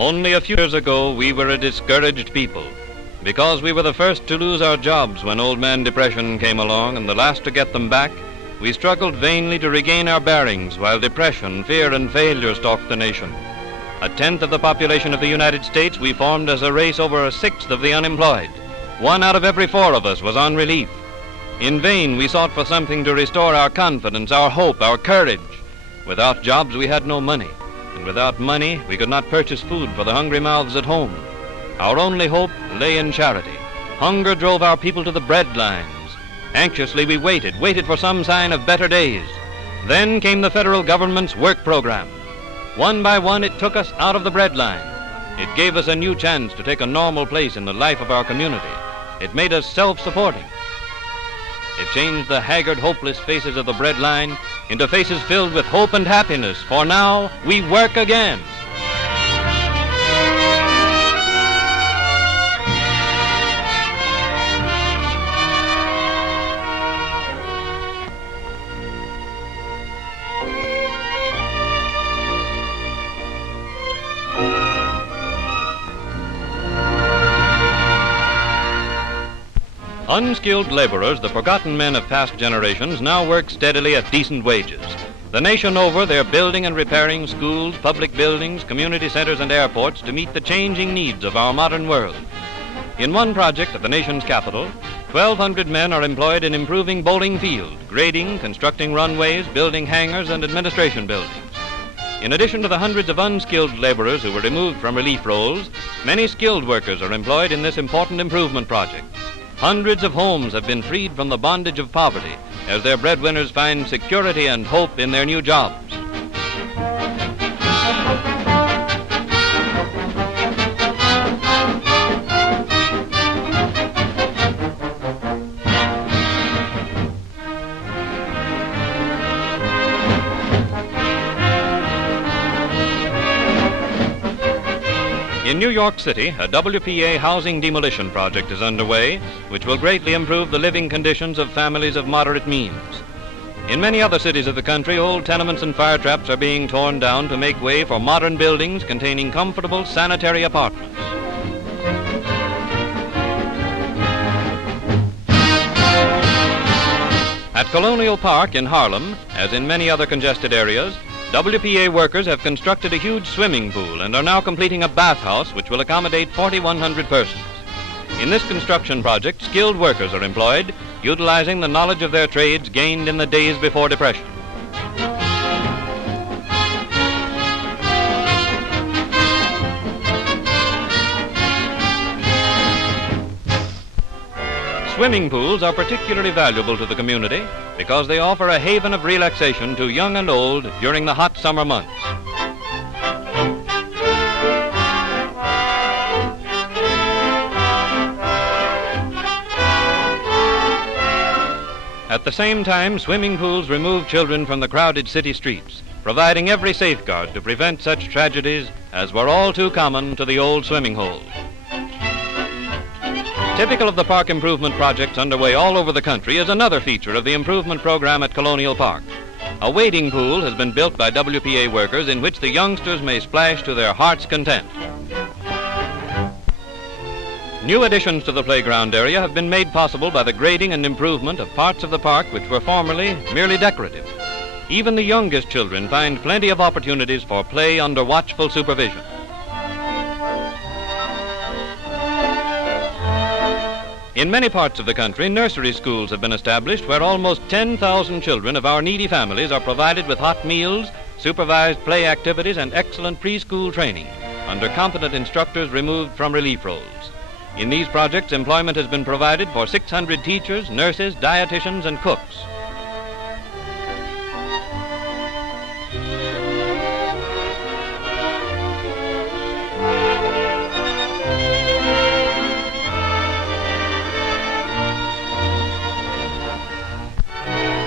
Only a few years ago, we were a discouraged people. Because we were the first to lose our jobs when Old Man Depression came along and the last to get them back, we struggled vainly to regain our bearings while depression, fear, and failure stalked the nation. A tenth of the population of the United States, we formed as a race over a sixth of the unemployed. 1 out of every 4 of us was on relief. In vain, we sought for something to restore our confidence, our hope, our courage. Without jobs, we had no money. And without money, we could not purchase food for the hungry mouths at home. Our only hope lay in charity. Hunger drove our people to the bread lines. Anxiously, we waited for some sign of better days. Then came the federal government's work program. One by one, it took us out of the bread line. It gave us a new chance to take a normal place in the life of our community. It made us self-supporting. It changed the haggard, hopeless faces of the bread line into faces filled with hope and happiness, for now we work again. Unskilled laborers, the forgotten men of past generations, now work steadily at decent wages. The nation over, they're building and repairing schools, public buildings, community centers, and airports to meet the changing needs of our modern world. In one project at the nation's capital, 1,200 men are employed in improving Bowling Field, grading, constructing runways, building hangars, and administration buildings. In addition to the hundreds of unskilled laborers who were removed from relief roles, many skilled workers are employed in this important improvement project. Hundreds of homes have been freed from the bondage of poverty as their breadwinners find security and hope in their new jobs. In New York City, a WPA housing demolition project is underway, which will greatly improve the living conditions of families of moderate means. In many other cities of the country, old tenements and fire traps are being torn down to make way for modern buildings containing comfortable sanitary apartments. At Colonial Park in Harlem, as in many other congested areas, WPA workers have constructed a huge swimming pool and are now completing a bathhouse which will accommodate 4,100 persons. In this construction project, skilled workers are employed, utilizing the knowledge of their trades gained in the days before depression. Swimming pools are particularly valuable to the community because they offer a haven of relaxation to young and old during the hot summer months. At the same time, swimming pools remove children from the crowded city streets, providing every safeguard to prevent such tragedies as were all too common to the old swimming holes. Typical of the park improvement projects underway all over the country is another feature of the improvement program at Colonial Park. A wading pool has been built by WPA workers in which the youngsters may splash to their heart's content. New additions to the playground area have been made possible by the grading and improvement of parts of the park which were formerly merely decorative. Even the youngest children find plenty of opportunities for play under watchful supervision. In many parts of the country, nursery schools have been established where almost 10,000 children of our needy families are provided with hot meals, supervised play activities, and excellent preschool training under competent instructors removed from relief roles. In these projects, employment has been provided for 600 teachers, nurses, dietitians, and cooks.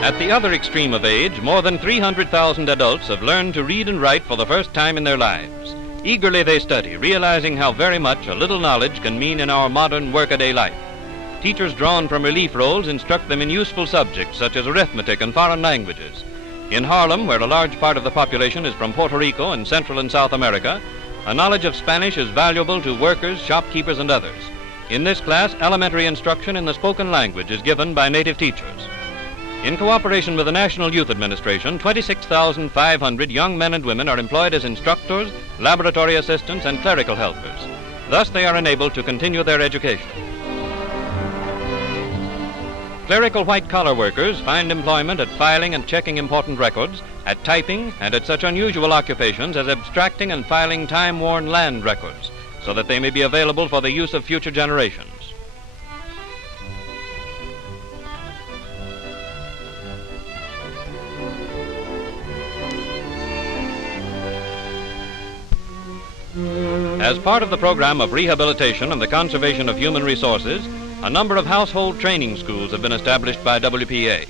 At the other extreme of age, more than 300,000 adults have learned to read and write for the first time in their lives. Eagerly they study, realizing how very much a little knowledge can mean in our modern workaday life. Teachers drawn from relief roles instruct them in useful subjects such as arithmetic and foreign languages. In Harlem, where a large part of the population is from Puerto Rico and Central and South America, A knowledge of Spanish is valuable to workers, shopkeepers, and others. In this class, elementary instruction in the spoken language is given by native teachers. In cooperation with the National Youth Administration, 26,500 young men and women are employed as instructors, laboratory assistants, and clerical helpers. Thus, they are enabled to continue their education. Clerical white-collar workers find employment at filing and checking important records, at typing, and at such unusual occupations as abstracting and filing time-worn land records, so that they may be available for the use of future generations. As part of the program of rehabilitation and the conservation of human resources, a number of household training schools have been established by WPA.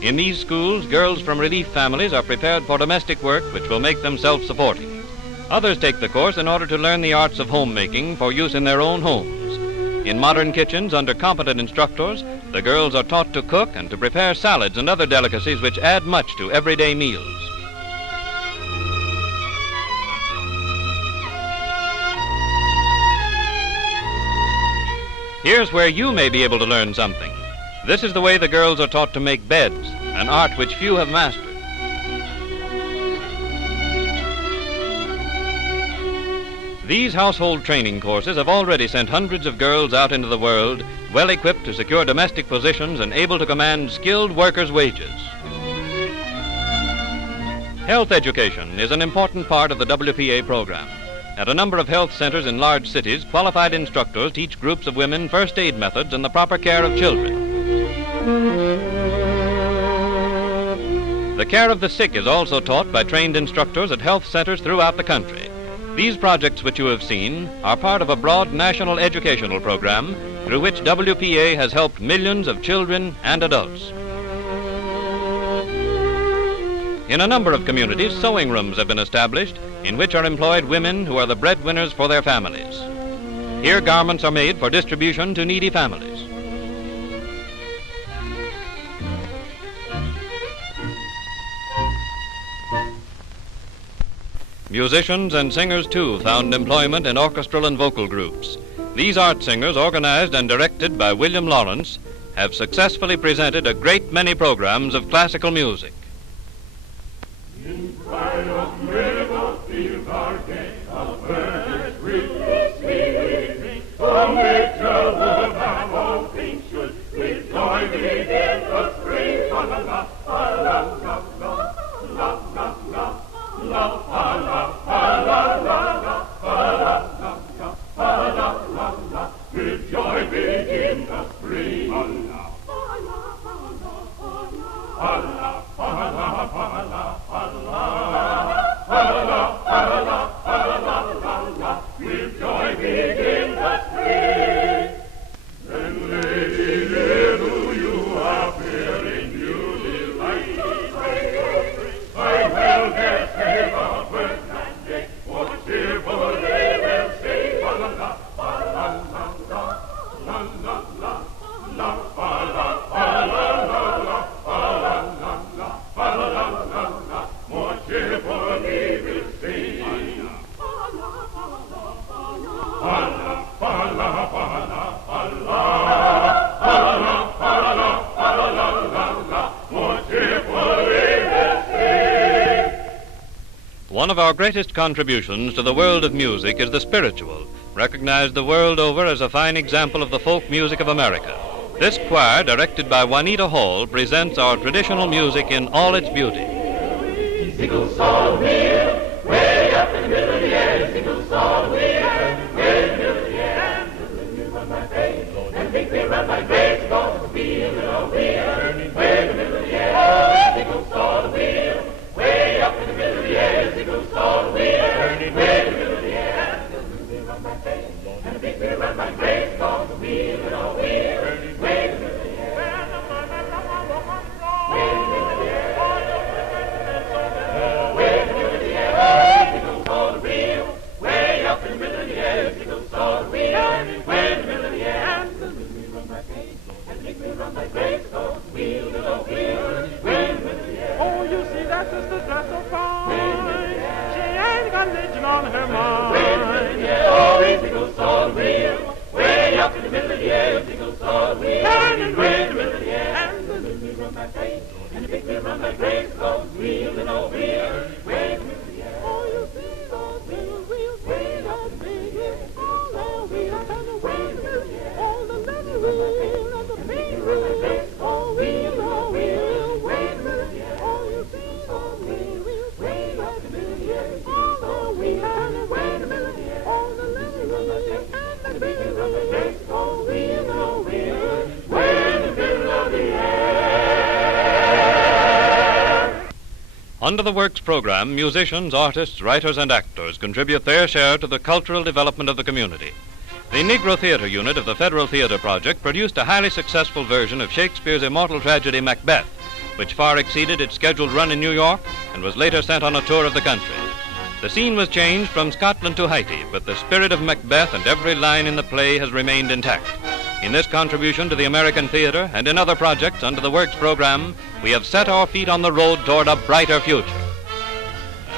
In these schools, girls from relief families are prepared for domestic work which will make them self-supporting. Others take the course in order to learn the arts of homemaking for use in their own homes. In modern kitchens under competent instructors, the girls are taught to cook and to prepare salads and other delicacies which add much to everyday meals. Here's where you may be able to learn something. This is the way the girls are taught to make beds, an art which few have mastered. These household training courses have already sent hundreds of girls out into the world, well equipped to secure domestic positions and able to command skilled workers' wages. Health education is an important part of the WPA program. At a number of health centers in large cities, qualified instructors teach groups of women first aid methods and the proper care of children. The care of the sick is also taught by trained instructors at health centers throughout the country. These projects which you have seen are part of a broad national educational program through which WPA has helped millions of children and adults. In a number of communities, sewing rooms have been established in which are employed women who are the breadwinners for their families. Here, garments are made for distribution to needy families. Musicians and singers, too, found employment in orchestral and vocal groups. These art singers, organized and directed by William Lawrence, have successfully presented a great many programs of classical music. One of our greatest contributions to the world of music is the spiritual, recognized the world over as a fine example of the folk music of America. This choir, directed by Juanita Hall, presents our traditional music in all its beauty. Sickles all the wheel, way up in the middle of the air. Sickles all the wheel, way in the middle of the air. And you run my face, and think they run my face, because it's wheel and a wheel, way in the middle of the air. Sickles all the wheel, way up in the middle of the air. Sickles all the wheel, way in the middle of the air. And they run my face, and think they run my face, because it's wheel and a wheel, way in the middle of the air. Way in the middle of the air. Way in the middle of the air, sickles all the wheel, way up in the middle of the air. on my face, and the big wheel on my grave goes wheeling over here. Way oh, you see those wheels, way up here. All the wheels and the wheels, all the little wheel and the big wheel. Oh, wheel, way oh, you see those wheels, way up here. All the wheels and the wheels, all the little wheel and the big wheel. Oh, wheel, way in the middle of the air. Under the Works program, musicians, artists, writers, and actors contribute their share to the cultural development of the community. The Negro Theater Unit of the Federal Theater Project produced a highly successful version of Shakespeare's immortal tragedy Macbeth, which far exceeded its scheduled run in New York and was later sent on a tour of the country. The scene was changed from Scotland to Haiti, but the spirit of Macbeth and every line in the play has remained intact. In this contribution to the American theater and in other projects under the Works program, we have set our feet on the road toward a brighter future.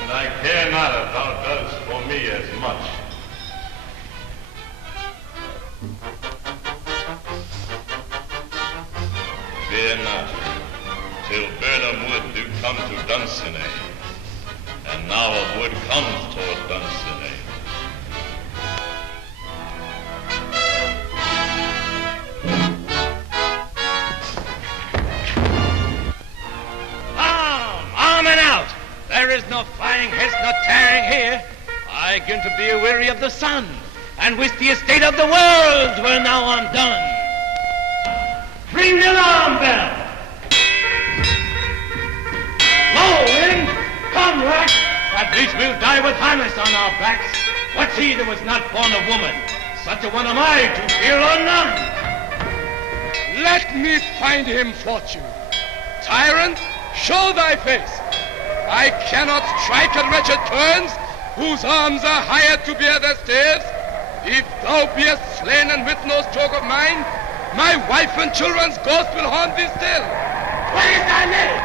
And I care not if thou dost for me as much. Fear not, till Burnham Wood do come to Dunsinane, and now a wood comes toward Dunsinane. Arm and out! There is no flying hist, no tearing here. I begin to be weary of the sun, and wish the estate of the world were now undone. Ring the alarm bell! Low, wind! Come, rack! At least we'll die with harness on our backs. What's he that was not born of woman? Such a one am I, to fear or none. Let me find him fortune. Tyrant, show thy face. I cannot strike at wretched turns, whose arms are hired to bear their staves. If thou beest slain and with no stroke of mine, my wife and children's ghost will haunt thee still. What is thy name?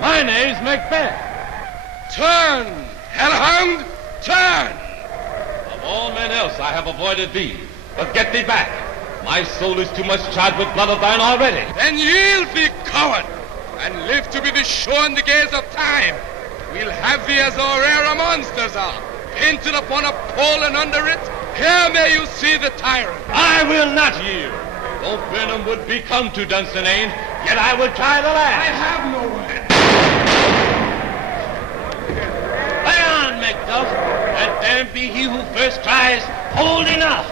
My name's Macbeth. Turn, hellhound, turn! Of all men else I have avoided thee, but get thee back. My soul is too much charged with blood of thine already. Then yield thee, coward, and live to be the show in the gaze of time. We'll have thee as our rare monsters are, painted upon a pole, and under it, here may you see the tyrant. I will not yield. Though Burnham would be come to Dunsinane, yet I would try the I land. have no way. Lay on, Macduff, and damned be he who first tries. Hold enough.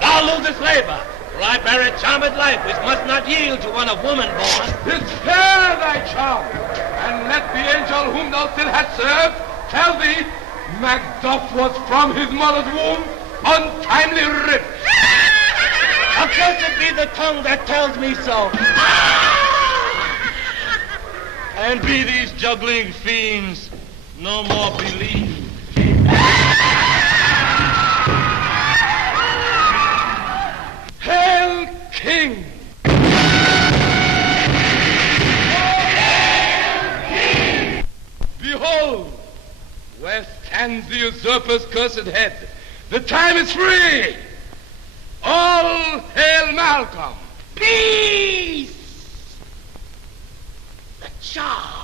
Thou losest labor, for I bear a charmed life which must not yield to one of woman born. Spare thy charm, and let the angel whom thou still hast served tell thee Macduff was from his mother's womb untimely ripped. Accursed be the tongue that tells me so. And be these juggling fiends no more believed. Hail, King! Behold, where stands the usurper's cursed head. The time is free. All hail Malcolm. Peace! The charge.